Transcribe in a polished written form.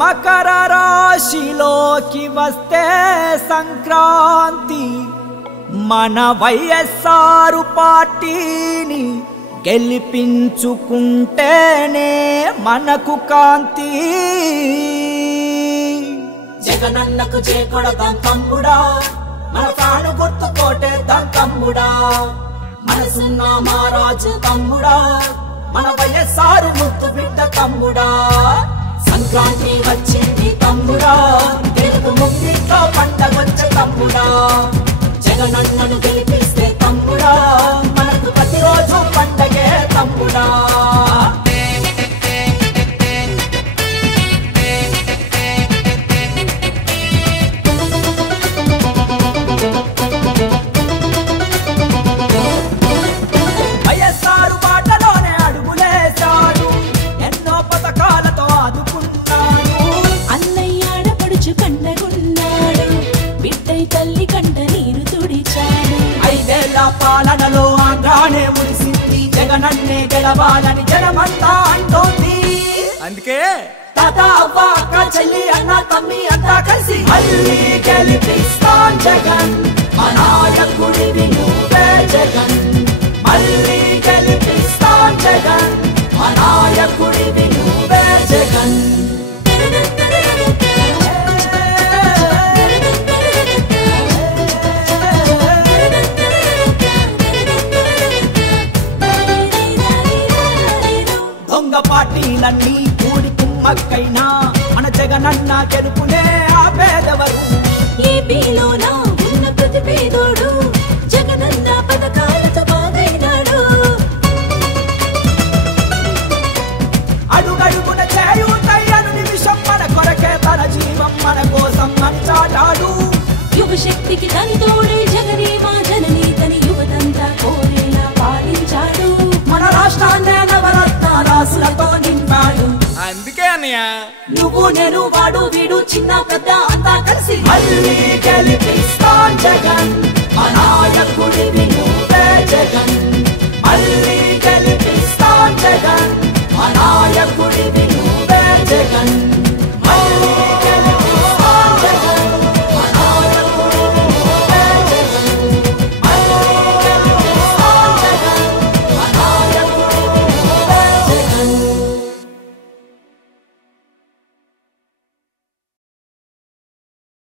మకర రాశిలోకి వస్తే సంక్రాంతి మన వైఎస్ఆర్ పార్టీని గెలిపించుకుంటేనే మనకు కాంతి జగనన్నకు చేకొడతాం తమ్ముడా మన ప్రాణు గుర్తు కోటేద్దాం తమ్ముడా మనసున్న మహారాజు తమ్ముడా మన వైఎస్ఆర్ ముద్దు బిడ్డ తమ్ముడా సంక్రాంతి వచ్చింది తమ్ముడా తెలుగు ముగ్గిట్లో పండగొచ్చే తమ్ముడా జగనన్నను గెలిపిస్తే తమ్ముడా మనకు ప్రతిరోజు పండగే తమ్ముడా వైఎస్ఆర్ బాటలోనే అడుగులేశాడు ఎన్నో పథకాలతో ఆదుకున్నాడు అన్నయ్య ఆడపడుచు కండగున్నాడు బిడ్డై తల్లి కంట నీరు తుడిచాడు 5 ఏళ్ల పాలనలో ఆంధ్రానే మురిసింది జగనన్నే గెలవాలని జనమంతా అంటోంది అందుకే తాత అవ్వ అక్క చెల్లి అన్న తమ్మి అంతా కలిసి మళ్ళీ గెలిపిస్తాం జగన్ మన నాయకుడివి నువ్వే జగన్ మళ్ళీ గెలిపిస్తాం జగన్ మన నాయకుడివి నువ్వే జగన్ దొంగ పార్టీలన్నీ కూడి కుమ్మక్కైనా మన జగనన్న గెలుపునే ఆపేదెవరు ఏపీలోన ఉన్న ప్రతి పేదోడు జగనన్న పథకాలతో బాగైనాడు అడుగడుగున చేయుతయ్యను నిమిషం మన కొరకే తన జీవం మన కోసం అని చాటాడు యువశక్తికి తని తోడే జగనే మా జనని తని యువతంతా కోరేలా పాలించాడు మన రాష్ట్రాన్నే నవరత్న రాసులతో నింపాడు అందుకే అన్నయ్య నువ్వు నేను వాడు వీడు చిన్న పెద్ద అంతా కలిసి మళ్ళీ గెలిపిస్తాం జగన్ మన నాయకుడివి